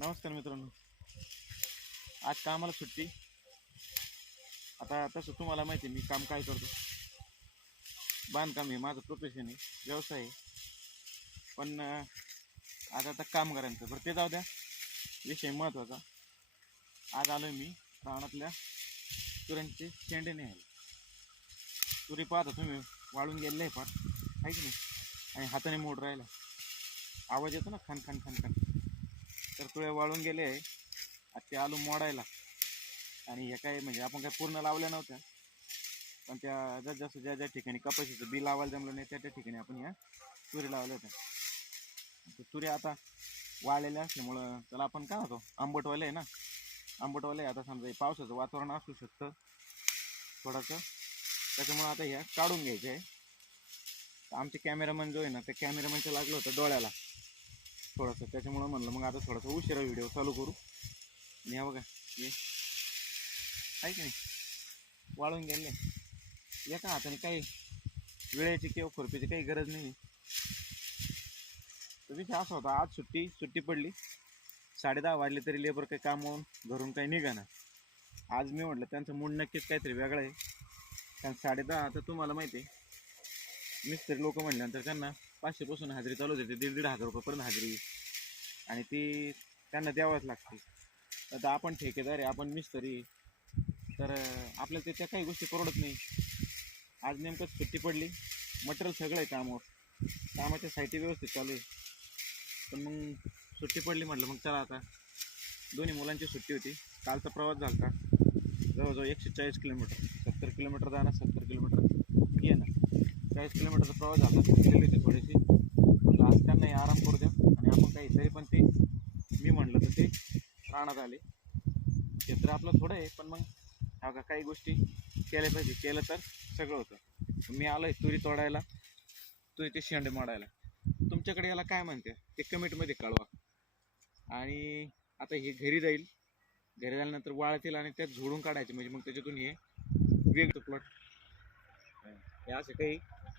नमस्कार मित्रांनो. आज कामाला सुट्टी. आता तसं तुम्हाला माहिती आहे मी काम काय करतो. बांधकाम आहे माझं प्रोफेशन आहे, व्यवसाय आहे. पण आता काम करायचं बरं ते जाऊ द्या. विषय महत्त्वाचा. आज आलो मी रानातल्या तुऱ्यांचे शेंडे न्यायला. तुरी पाहता तुम्ही वाळून गेलेले आहे फार, आहे की नाही, आणि हाताने मोड राहिला आवाज येतो ना खान खान खान खान. तर तुळे वाळून गेले आहे. आता ते आलू मोडायला. आणि हे काय म्हणजे आपण काय पूर्ण लावल्या नव्हत्या, पण त्या जसं ज्या ज्या ठिकाणी कपाशीचं बी लावायला जमलं नाही त्या त्या ठिकाणी आपण ह्या तुरी लावल्या होत्या. तुरी आता वाळलेल्या असल्यामुळं त्याला आपण काय होतो आंबटवाले आहे ना, आंबटवाले. आता समजा पावसाचं वातावरण असू शकतं थोडंसं, त्याच्यामुळं आता ह्या काढून घ्यायच्या आहे. आमचे कॅमेरामॅन जो आहे ना, त्या कॅमेरामॅनचं लागलं होतं डोळ्याला थोडंसं, त्याच्यामुळं म्हणलं मग आता थोडासा उशिरा व्हिडिओ चालू करू. आणि ह्या बघा हे आहे की नाही, वाळून गेले. एका हाताने काही वेळेची किंवा खुरपीची काही गरज नाही. तर विषय असा होता, आज सुट्टी पडली. 10:30 वाजले तरी लेबर काही कामावून घरून काही निघाना. आज मी म्हटलं त्यांचं मूड नक्कीच काहीतरी वेगळं आहे. कारण 10:30 आता तुम्हाला माहिती आहे मिस्त्री लोक म्हटल्यानंतर त्यांना 500 पासून हजेरी चालू होते, 1,500 रुपयेपर्यंत हजेरी, आणि ती त्यांना द्यावंच लागते. आता आपण ठेकेदार आहे, आपण मिस्त्री, तर आपल्याला ते त्या काही गोष्टी परवडत नाही. आज नेमकंच सुट्टी पडली, मटेरियल सगळं आहे कामावर, कामाच्या साईटी व्यवस्थित चालू आहे. पण मग सुट्टी पडली म्हटलं मग चला आता. दोन्ही मुलांची सुट्टी होती. कालचा प्रवास झाला होता जवळजवळ 140 किलोमीटर, 70 किलोमीटर जाणं, 70 किलोमीटर येणं, 40 किलोमीटरचा प्रवास झाला. थकलेली होती थोडीशी. आज त्यांनाही आराम करू द्या आणि आपण काही तरी पण ते मी म्हणलं तर ते रानात आले. क्षेत्र आपलं थोडं आहे, पण मग का काही गोष्टी केल्या पाहिजे. केलं तर सगळं होतं. मी आलोय तुरी तोडायला, तुरीचे शेंडे मोडायला. तुमच्याकडे याला काय म्हणते ते कमेंटमध्ये कळवा. आणि आता हे घरी जाईल, घरी झाल्यानंतर वाळतील आणि त्यात झोडून काढायचे, म्हणजे मग त्याच्यातून हे वेगळं प्लॉट हे असं काही